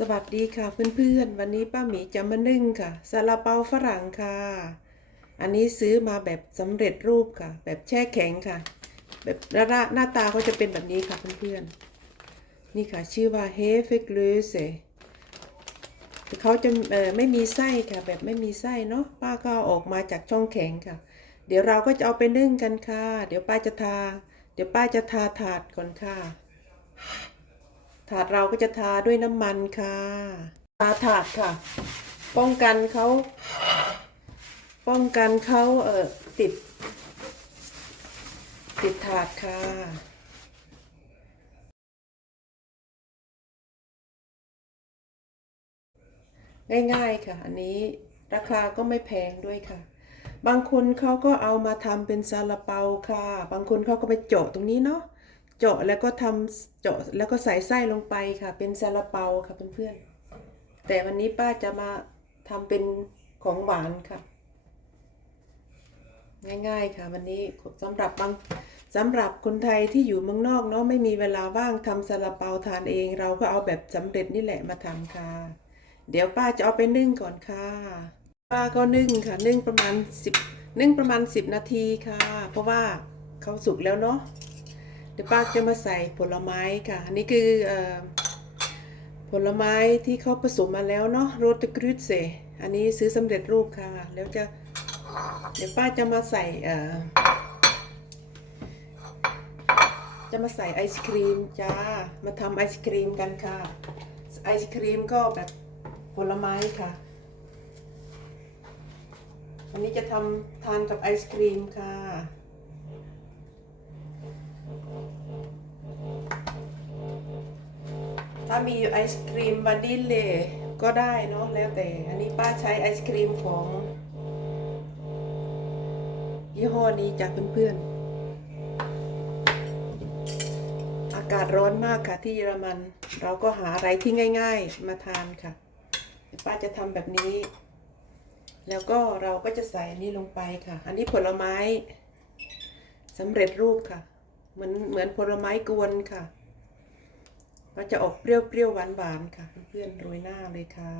สวัสดีค่ะเพื่อนๆ วันนี้ป้าหมีจะมานึ่งค่ะซาลาเปาฝรั่งค่ะ อันนี้ซื้อมาแบบสำเร็จรูปค่ะ แบบแช่แข็งค่ะ แบบหน้าหน้าตาเขาจะเป็นแบบนี้ค่ะเพื่อนๆ นี่ค่ะชื่อว่าเฮฟเฟกเลสเขาจะเออไม่มีไส้ค่ะ แบบไม่มีไส้เนาะป้าก็ออกมาจากช่องแข็งค่ะ เดี๋ยวเราก็จะเอาไปนึ่งกันค่ะ เดี๋ยวป้าจะทา เดี๋ยวป้าจะทาถาดก่อนค่ะ ถาดเราก็จะทาด้วยน้ำมันค่ะทาถาดค่ะ ป้องกันเขาป้องกันเขาเอ่อติด ติดถาดค่ะง่ายๆค่ะ อันนี้ราคาก็ไม่แพงด้วยค่ะ บางคนเขาก็เอามาทำเป็นซาลาเปาค่ะ บางคนเขาก็ไปเจาะตรงนี้เนาะ เจาะแล้วก็ทำเจาะแล้วก็ใส่ไส้ลงไปค่ะ เป็นซาลาเปาค่ะเพื่อนๆแต่วันนี้ป้าจะมาทำเป็นของหวานค่ะ ง่ายๆค่ะ วันนี้สำหรับบางสำหรับคนไทยที่อยู่เมืองนอกเนาะไม่มีเวลาว่างทำซาลาเปาทานเอง เราก็เอาแบบสำเร็จนี่แหละมาทำค่ะ เดี๋ยวป้าจะเอาไปนึ่งก่อนค่ะ ป้าก็นึ่งค่ะนึ่งประมาณสิบนึ่งประมาณสิบนาทีค่ะ เพราะว่าเขาสุกแล้วเนาะ เดี๋ยวป้าจะมาใส่ผลไม้ค่ะ อันนี้คืออผลไม้ที่เขาผสมมาแล้วเนาะโรตกรุตเซอันนี้ซื้อสำเร็จรูปค่ะ แล้วจะเดี๋ยวป้าจะมาใส่จะมาใส่ไอศครีมจ้า มาทำไอศครีมกันค่ะ ไอศครีมก็แบบผลไม้ค่ะ อันนี้จะทำทานกับไอศครีมค่ะ ถ้ามีไอศครีมวานิลเลก็ได้เนาะแล้วแต่ อันนี้ป้าใช้ไอศครีมของ ยี่ห้อนี้จากเพื่อนๆ อากาศร้อนมากค่ะที่เยอรมัน เราก็หาอะไรที่ง่าย ๆ มาทานค่ะ ป้าจะทำแบบนี้ แล้วก็เราก็จะใส่อันนี้ลงไปค่ะ อันนี้ผลไม้สำเร็จรูปค่ะ เหมือนเหมือนผลไม้กวนค่ะ ก็จะออกเปรี้ยวๆหวานๆค่ะ เพื่อนๆโรยหน้าเลยค่ะ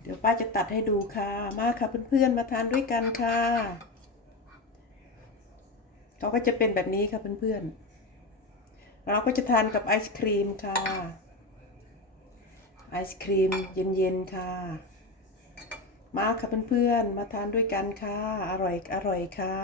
เดี๋ยวป้าจะตัดให้ดูค่ะ มาค่ะเพื่อนๆ มาทานด้วยกันค่ะ เขาก็จะเป็นแบบนี้ค่ะเพื่อนๆ เราก็จะทานกับไอศครีมค่ะ ไอศครีมเย็นๆค่ะ มาค่ะเพื่อนๆ มาทานด้วยกันค่ะ อร่อยอร่อยค่ะ